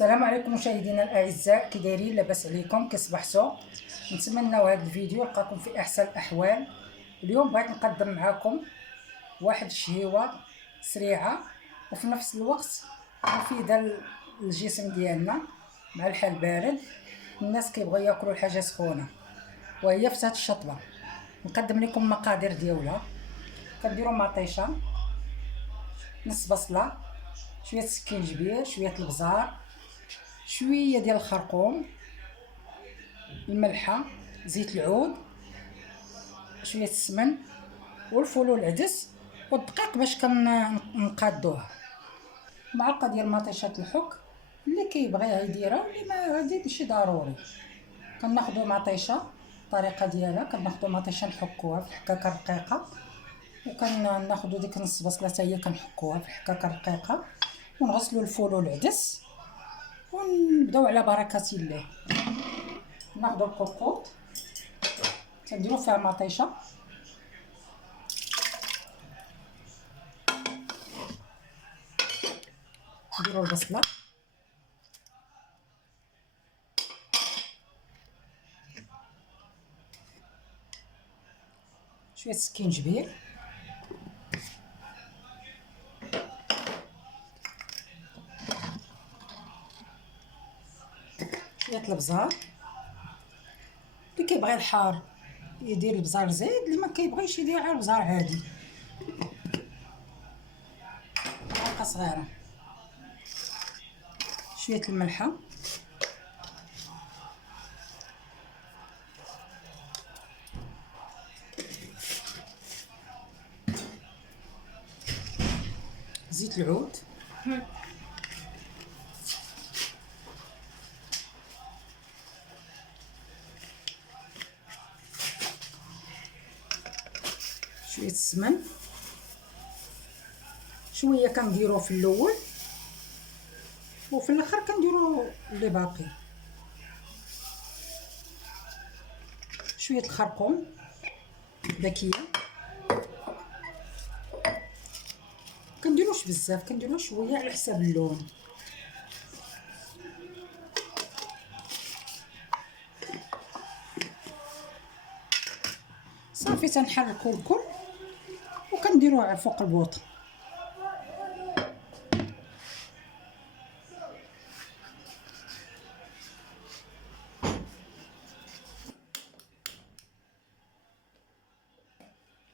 السلام عليكم مشاهدينا الاعزاء، كي دايرين؟ لاباس عليكم؟ كي صبحتوا؟ نتمنوا هذا الفيديو يلقاكم في احسن الاحوال. اليوم بغيت نقدم معكم واحد الشهيوه سريعه وفي نفس الوقت مفيده للجسم ديالنا مع الحال بارد. الناس كيبغيو ياكلوا الحاجه سخونه، وهي فتات الشطبه. نقدم لكم المقادير ديالها. كنديروا مطيشه، نص بصله، شويه سكينجبير، شويه البزار، شويه ديال الخرقوم، الملحه، زيت العود، شويه السمن والفول والعدس والدقيق باش كنقادوه. معلقه ديال مطيشه الحك، اللي كيبغيها يديرها واللي ما غادي ماشي ضروري. كناخذوا مطيشه الطريقه ديالها، كناخذوا مطيشه نحكوها في الحكاكه رقيقه، وكناخذوا ديك نص بصله حتى هي كنحكوها في الحكاكه رقيقه، ونغسلوا الفول والعدس ونبداو على بركه الله. ناخذوا القرقوط تنديروا فيها مطيشه، نديروا البصله، شويه سكينجبير، شويه البزار. اللي كيبغي الحار يدير البزار زايد، اللي ما كيبغيش يدير على البزار عادي. معلقه صغيره شويه الملحه، زيت العود، شويه السمن، شويه كنديروه في الاول وفي الاخر كنديروا اللي باقي. شويه الخرقوم داكيه، كنديروش بزاف، كنديروه شويه على حساب اللون. صافي تنحركو الكل وكنديروه على فوق البوطه.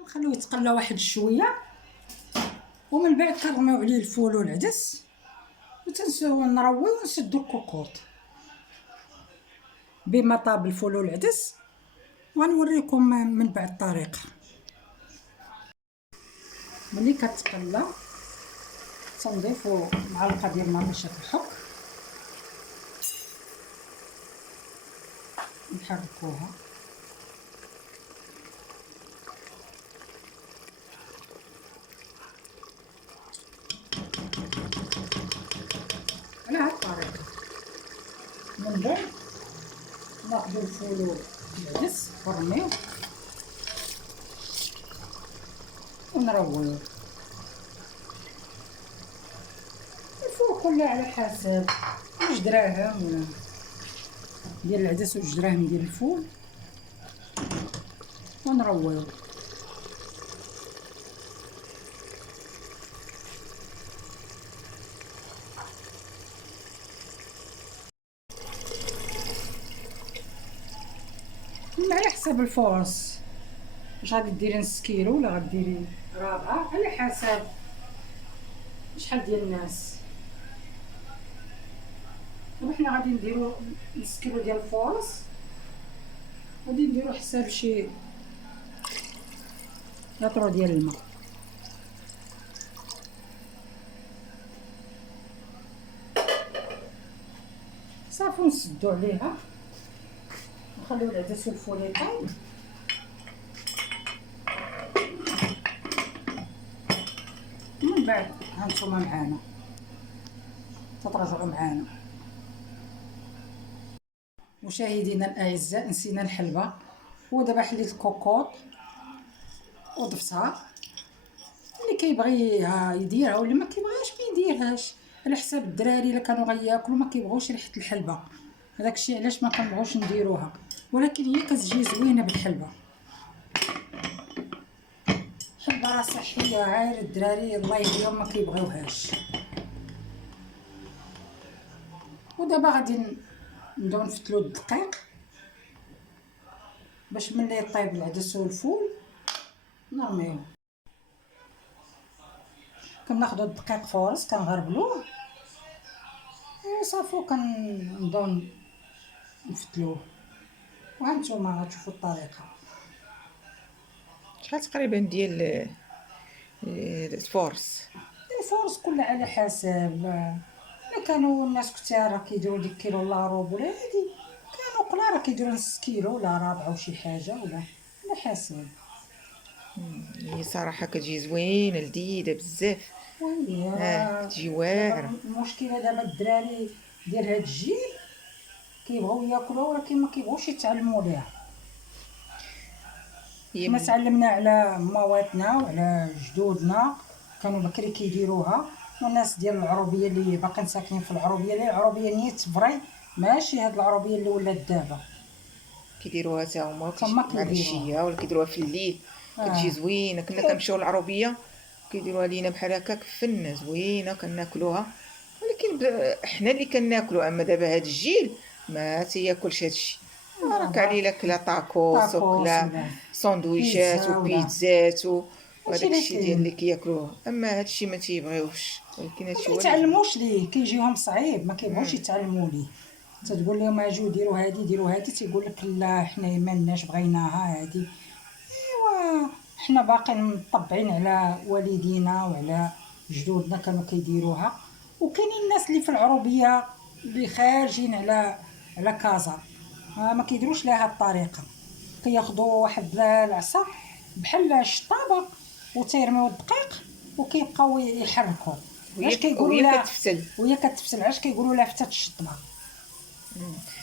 نخلوه يتقلى واحد شويه، ومن بعد كنرميو عليه الفول والعدس وتنساو نرويو ونسدو الكوكوط بما طاب الفول والعدس. وغنوريكم من بعد الطريقه. ملي كتقلى تنضيفوا معلقه ديال مطيشه الحك، نحركوها على هاد الطريقه. من بعد ناخذوا الفول والعدس ونرميوه ونرويوه. الفول كله على حسب 2 دراهم ولا ديال العدس و2 دراهم ديال الفول، ونرويوه. على حسب الفرص، واش غادي ديري نص كيلو ولا غديري رابعه، على حسب شحال ديال الناس. وحنا غادي نديرو نص كيلو ديال الفرص، غادي نديرو حساب شي لاطرو ديال الماء. صافي نسدو عليها، نخليو العدس والفول يطيب، ومن بعد هانتوما معانا تتراجعوا معانا. مشاهدينا الاعزاء، نسينا الحلبه، ودابا حليت الكوكوط وضفتها. اللي كيبغي يديرها واللي ما كيبغيش ما يديرهاش، على حساب الدراري الا كانوا غياكلوا ما كيبغوش ريحه الحلبه، هذاك الشيء علاش ما كنبغوش نديروها، ولكن هي كتجي زوينه بالحلبه. حلبه راه صحيه، عاير الدراري الله يهديهم ما كيبغيوهاش. ودابا غادي نبداو نفتلو الدقيق باش ملي يطيب العدس والفول نرميوه. كناخدو الدقيق فورس كنغربلوه وصافي كنبداو نفتلوه. وهانتوما غتشوفوا الطريقه. شحال تقريبا ديال الفورس؟ الفورس كل على حسب، لا كانوا الناس كتار راه كيديروا ديك كيلو الا روب ولا هادي، كانوا قلال راه كيديروا نص كيلو ولا رابعه وشي حاجه ولا على حسب. هي صراحه كتجي زوينه لذيذه بزاف. وهي كتجي دابا واعره. المشكله دابا الدراري ديال هاد الجيل كيبغيو ياكلوها ولكن ما كيبغوش يتعلموا ليها. هي حنا تعلمنا على مواتنا وعلى جدودنا كانوا بكري كيديروها، والناس ديال العروبيه اللي باقيين ساكنين في العروبيه، اللي العروبيه نيت فري ماشي هاد العروبيه اللي ولات دابا. كيديروها حتى هما تما مع كيديروها. العشيه ولا كيديروها في الليل. كتجي اه زوينه. كنا كنمشيو للعروبيه كيديروها لينا بحال هكاك فنه زوينه كناكلوها. ولكن حنا اللي كناكلو، اما دابا هاد الجيل ما تياكلش هادشي. راك علي لا كلا طاكوس طاكوس وكلا ولا ساندويشات بيتزا ولا وبيتزات هادشي وهداك اللي الشيء ديال كاين. اللي كياكلوه. اما هادشي ما تيبغيوش، ولكن هادشي ما هو اللي زوين. يتعلموش ليه، كيجيهم صعيب ما كيبغوش يتعلموا ليه. تتقول لهم اجيو ديروا هادي ديروا هادي تيقول لك لا حنا ما لناش بغيناها هادي. ايوا حنا باقيين مطبعين على والدينا وعلى جدودنا كانوا كيديروها. وكاينين الناس اللي في العروبيه اللي خارجين على كازا ما كيديروش لها الطريقه. كياخذوا واحد العصا بحال الشطابه وتيرميو الدقيق وكيبقاو يحركوا. علاش كيقولوا وهي لها كتفتل. وهي كتفسل؟ علاش كيقولوا لها فتات الشطبه؟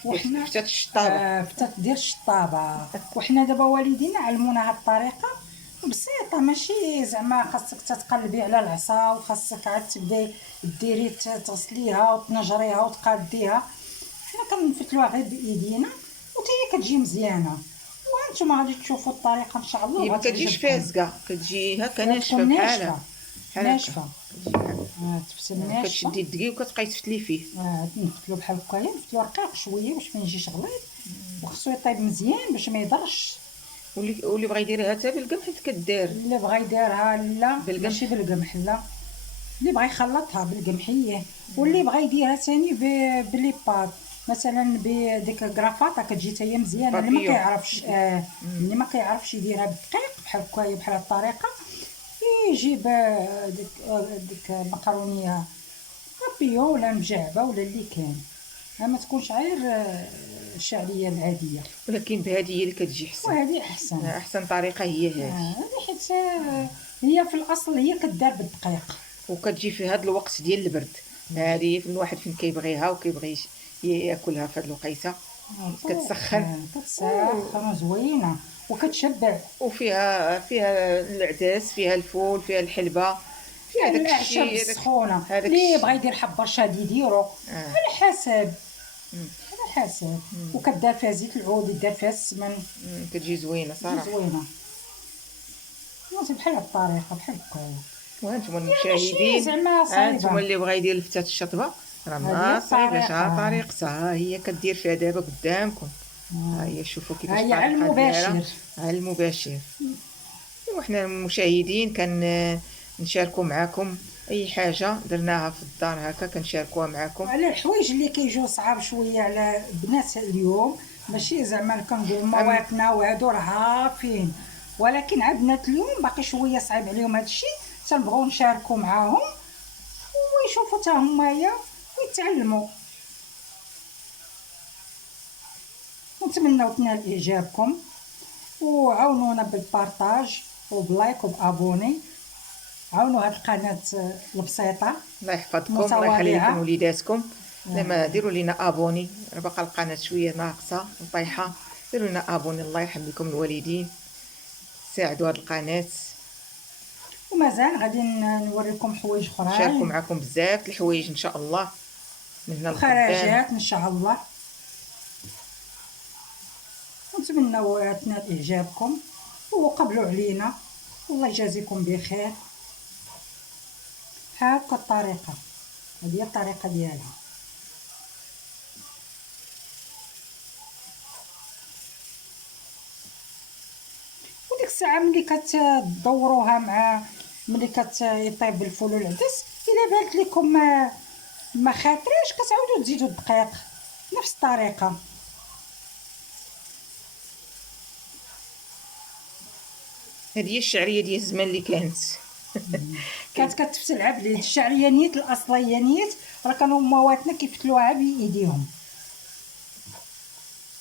وحنا فتات الشطابه. فتات ديال الشطابه. وحنا دابا والدينا علمونا هاد الطريقه بسيطه، ماشي زعما خاصك تتقلبي على العصا وخاصك عاد تبداي ديري تغسليها وتنجريها وتقاديها. حنا كنفتلوها غير بايدينا وتي كتجي مزيانه. وانتم غادي تشوفوا الطريقه ان شاء الله هي ما كتجيش وغتعجبكم. فازقه، كتجي هكا ناشفه تكون بحالها. ناشفه بحال هكا ناشفه. كتجي بحال تفسل ناشفه. كتشدي الدقيق وكتبقاي تفتلي فيه. نفتلو بحال هكايا، نفتلو رقيق شويه باش ما يجيش غليظ، وخصو يطيب مزيان باش ما يضرش. واللي بغى يديرها حتى بالقمح حيت كدار اللي بغى يديرها لا بالقمح. ماشي بالقمح لا، اللي بغى يخلطها بالقمحيه، واللي بغى يديرها ثاني بلي باد مثلا بديك كرافاطه كتجي حتى هي مزيانه. اللي ما بابيون. كيعرفش اللي ما كيعرفش يديرها بالدقيق بحال هكايا بحال الطريقه يجيب ديك مقرونيه بابيون ولا مجعبه ولا اللي كان، ما تكونش غير الشعريه العاديه. ولكن بهذه هي اللي كتجي حسن. وهذه احسن. احسن طريقه هي هذه. هذه حيت هي في الاصل هي كدار بالدقيق وكتجي في هذا الوقت ديال البرد. هذه الواحد فين كيبغيها وكيبغي ياكلها في هذه الوقيته. كتسخن زوينه وكتشبع. وفيها العدس، فيها الفول، فيها الحلبه، فيها داك الاعشاب الشيء السخونه هذاك اللي بغى يدير حبه شاد يديرو على حسب. مم. على حسب. وكدار فيها زيت العود، يدار فيها السمن. كتجي زوينه صراحه. زوينه بحال الطريقه بحال هكا. وانتم ماشي المشاهدين، زعما صعيبه. انتم اللي بغى يدير الفتاه الشطبه راه ما هذه صعيباش، الطريقة. طريقتها هي كدير فيها دابا قدامكم. ها هي شوفوا كيفاش هي على الطريقه ديالها المباشر. على المباشر. وحنا المشاهدين كان نشاركوا معكم اي حاجه درناها في الدار هكا كنشاركوها معكم. على الحوايج اللي كيجيو صعاب شويه على بنات اليوم، ماشي زعما كنقول مواتنا وهادو راه عارفين، ولكن عند بنات اليوم باقي شويه صعيب عليهم هادشي، تنبغيو نشاركوا معاهم ويشوفوا حتى همايا ويتعلموا. نتمنوا تنال اعجابكم، وعاونونا بالبارطاج وبلايك وبابوني. عاونوا هاد القناه البسيطه الله يحفظكم، الله يخلي لكم متواضعة. وليداتكم. لما ديروا لنا ابوني، راه باقا القناه شويه ناقصه وطايحه. ديروا لنا ابوني، الله يحمي لكم الوالدين، ساعدوا هاد القناه. ومازال غادي نوريكم حوايج نشاركوا اخرين معكم بزاف د الحوايج ان شاء الله من هنا لقدام. وخراجات ان شاء الله. ونتمنوا تنال اعجابكم وقبلوا علينا، والله يجازيكم بخير. هاكا الطريقه، هذه هي الطريقه ديالها. وديك الساعه ملي كتدوروها مع ملي كيطيب الفول والعدس، الا بانت لكم ما خاطريش كتعاودوا تزيدوا الدقيق نفس الطريقه. هذه هي الشعريه ديال الزمان اللي كانت كتفتلع بليد الشعريه نيت الاصليه نيت، راه كانوا مواتنا كيفتلوها بايديهم.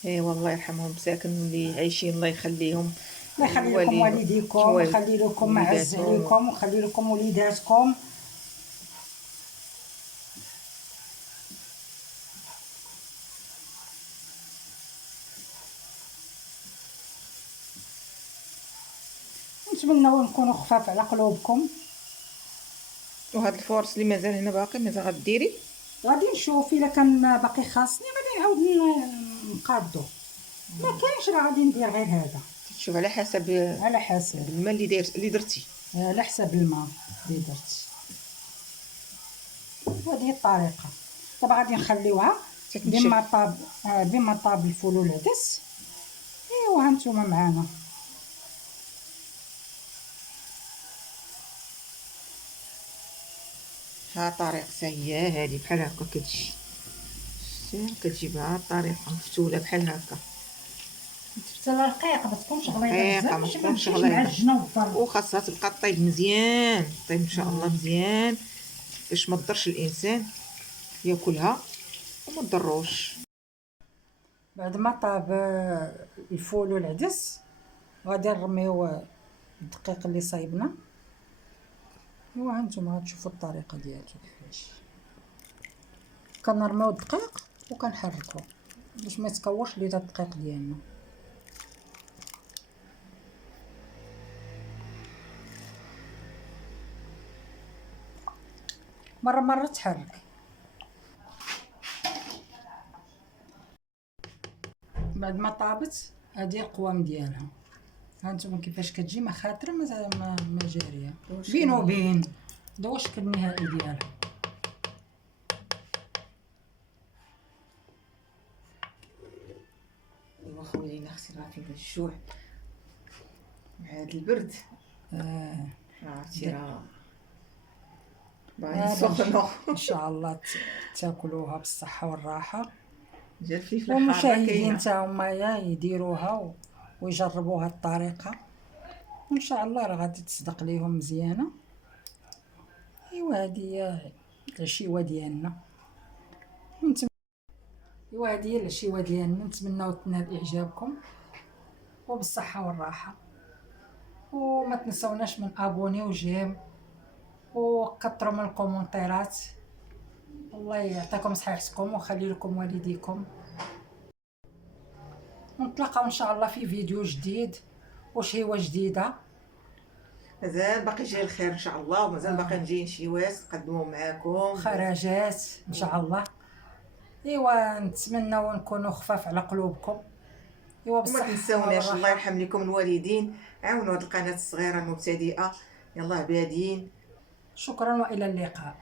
اي والله يرحمهم مساكن اللي عايشين، الله يخليهم. الله يخلي لكم والديكم ويخلي لكم معز عليكم ويخلي لكم وليداتكم. نتمنوا نكونوا خفاف على قلوبكم. وهذا الفورس اللي مازال هنا باقي مازال غديري؟ غادي نشوف الا كان باقي خاصني غادي نعاود نقادو، ما كاينش راه غادي ندير غير هذا. تشوف على حسب الماء اللي درتي، على حسب الماء اللي درت. وهذه الطريقه. دابا غادي نخليوها بما طاب الفول والعدس. ايوا هانتوما معانا. ها طريقتها هي هذه بحال هكا كتجي، كتجيبها الطريقه مفتوله بحال هكا. تفتلا رقيقه ما تكونش غليظه بزاف ما باش ما تكونش تمشيش غليظه، معجنه وفرد. وخاصها تبقى طيب مزيان، طيب ان شاء الله مزيان باش ما تضرش الانسان ياكلها وما تضروش. بعد ما طاب الفول والعدس غادي نرميو الدقيق اللي صايبنا. ايوا هانتوما غتشوفوا الطريقه ديالو كيفاش كنرميو الدقيق وكنحركو باش ما يتكورش لينا الدقيق ديالنا. مره تحرك. بعد ما طابت هذه القوام ديالها، هانتوما كيفاش كتجي ما خاطره ما جاريه بين وبين. هذا هو الشكل النهائي ديالها. ايوا خويا اختي راه فين الجوع مع هذا البرد. عرفتي راه باغي سخنو. ان شاء الله تاكلوها بالصحه والراحه. جا الفلفل الحار والمشاهدين تا هما يديروها ويجربوها الطريقه، وان شاء الله راه غادي تصدق ليهم مزيانه. ايوا هذه هي العشيوه ديالنا. ايوا هذه هي العشيوه ديالنا. نتمنوا تنال اعجابكم وبالصحه والراحه، وما تنسوناش من ابوني وجيم وكثروا من الكومونتيرات. الله يعطيكم صحتكم ويخلي لكم والديكم. ونتلاقاو ان شاء الله في فيديو جديد وشهيوه جديده. مازال باقي جاي الخير ان شاء الله، ومازال باقي نجي شيوات نقدمهم معاكم خراجات ان شاء الله. ايوا نتمنوا نكونوا خفاف على قلوبكم. ايوا وما بصح تنساوناش الله يرحم لكم الوالدين، عاونوا هذه القناه الصغيره المبتدئه. يلاه بادين. شكرا والى اللقاء.